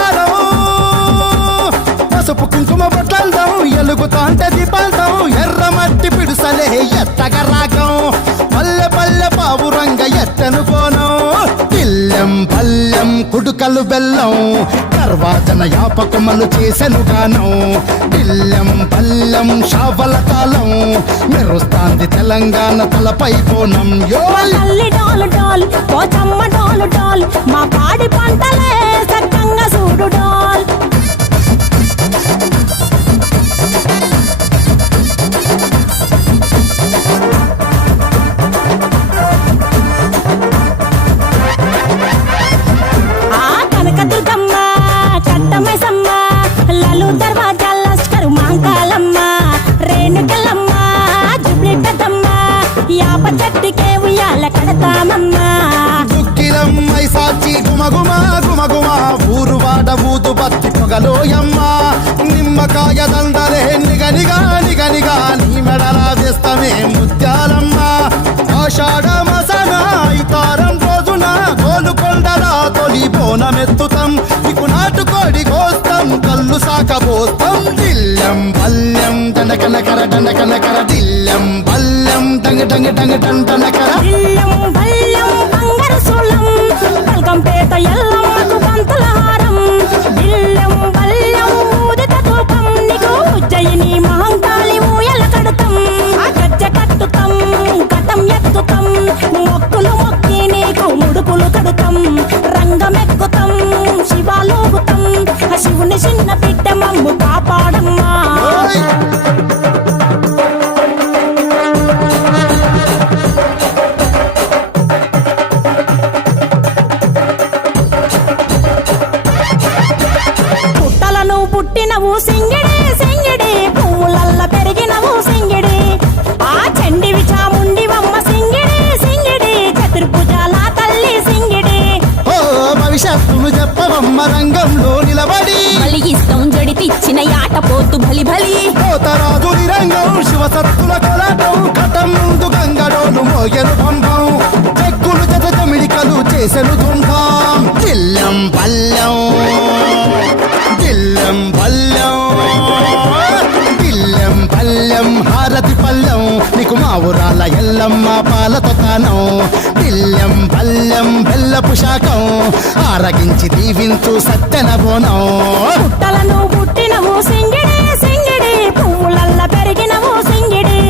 సున్నపు పసుపు కుంకుమ బొట్లందం ఎలుగుతాంటే దీపాంతం ఎర్ర మట్టి పిడుసలే ఎత్తగ రాగం. పల్లె పల్లె పావురంగ ఎత్తను పోనం పిల్లెం పల్లెం కుడుకలు బెల్లం తర్వాతన యాపకమలు చేసెను గానం. పిల్లెం పల్లెం షావల కాలం మెరుస్తాంది తెలంగాణ తలపై కోణం యో తల్లి డోలు మా పాడి పంటలే ఉయ్యాల కడతామమ్మ సాచి గుమగుమా గుమగుమా ఊరు వాడ ఊతు పత్తి పొగలోయమ్మా నిమ్మకాయ దండలే నిగనిగా నిగనిగా నీ మెడల వేస్తమే ముత్యాలమ్మ. ఆషాఢ మసన ఇతారం రోజున గోలుకొండల తొలి బోనమెత్తుతాం. నీకు నాటుకోడి కోస్తాం కళ్ళు సాకబోస్తాం దిల్లం పల్లెం దండకనకర దండకనకర దిల్లం పల్లెం. డంగ డంగ డంగ డండనకర ఇల్లం బల్లం బంగారు శివుని చిన్న ఎల్లమ్మకు పుట్టినవు సింగిడి సింగిడి. పువ్వులల్ల పెరిగినవు సింగిడి. ఆ చండివి చాముండివమ్మ సింగిడి సింగిడి. చతుర్భుజాల తల్లి సింగిడి. ఓ భవిష్యత్తును చెప్పవమ్మ రంగంలో నిలబడి. బలిగిస్తాం జడితిచ్చిన యాట పోతు బలి బలి. కోతరాజు నిరంగం శివసత్తుల కొలటం కటం ముందు గంగడోలు మోయను పంపం. చెక్కులు జత జమిడికలు చేసెను దుంభం నీకు ఊరాల ఎల్లమ్మ పాలతో కానం బిల్లం పల్లెం బెల్లపు శాఖం ఆరగించి దీవించు సత్యన బోనం. పుట్టలను పుట్టినవు సింగిడి సింగిడి. పువ్వులల్ల పెరిగినవు సింగిడి.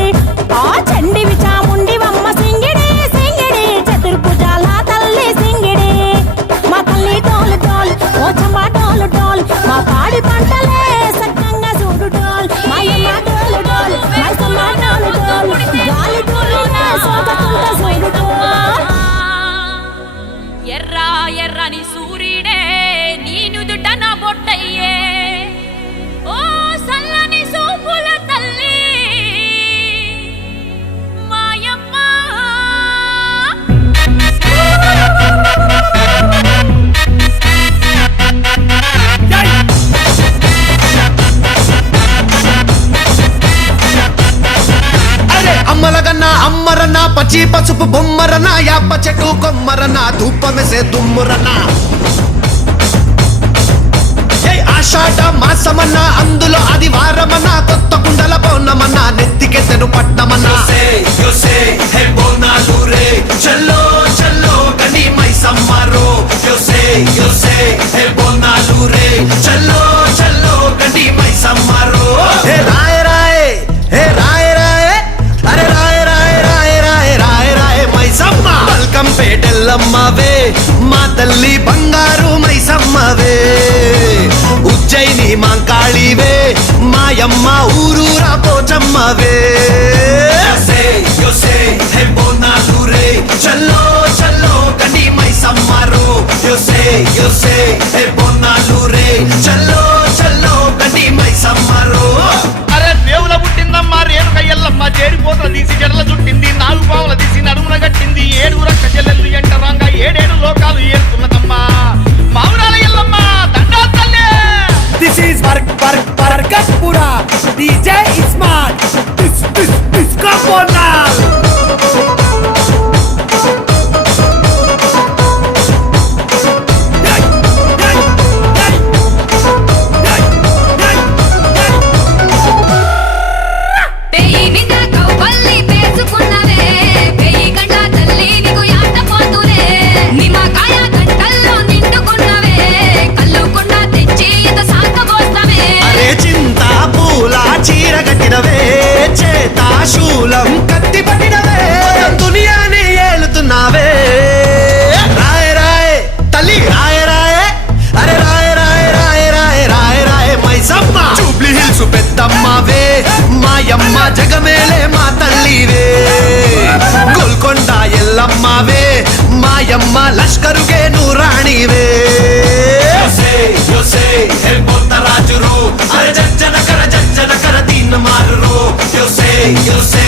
ఆ చండివి చాముండివమ్మ సింగిడి సింగిడి. చతుర్భుజాల తల్లి సింగిడి. మా తల్లి డోలు డోల్ ఓ చంబా డోలు డోల్. మా పాడి పంటలే Đi 诉 నా పచ్చి పసుపు బొమ్మరన యాప చెట్టు కొమ్మరన ధూపమెసే దుమ్మురన ఆషాఢ మాసమన్న అందులో ఆదివారమన్న కొత్త కుండల పౌర్ణమన్న నెత్తికెత్తను పట్టమన్నా. చల్లో పోలమ్మవే మా తల్లి బంగారు మైసమ్మవే. ఉజ్జయిని మాంకాళివే. మాయమ్మ ఊరూరా పోచమ్మవే చల్లో చల్లో కని మైసమ్మరు. అరే దేవుల పుట్టిందమ్మ రేణుకయ్యల్లమ్మ చేరిపోతున్న తీసి చెడల one now. లష్కరుగే నువ్వు రాణివే రాజురు. అర జన కర జన కర దీన మారు యోసే యోసే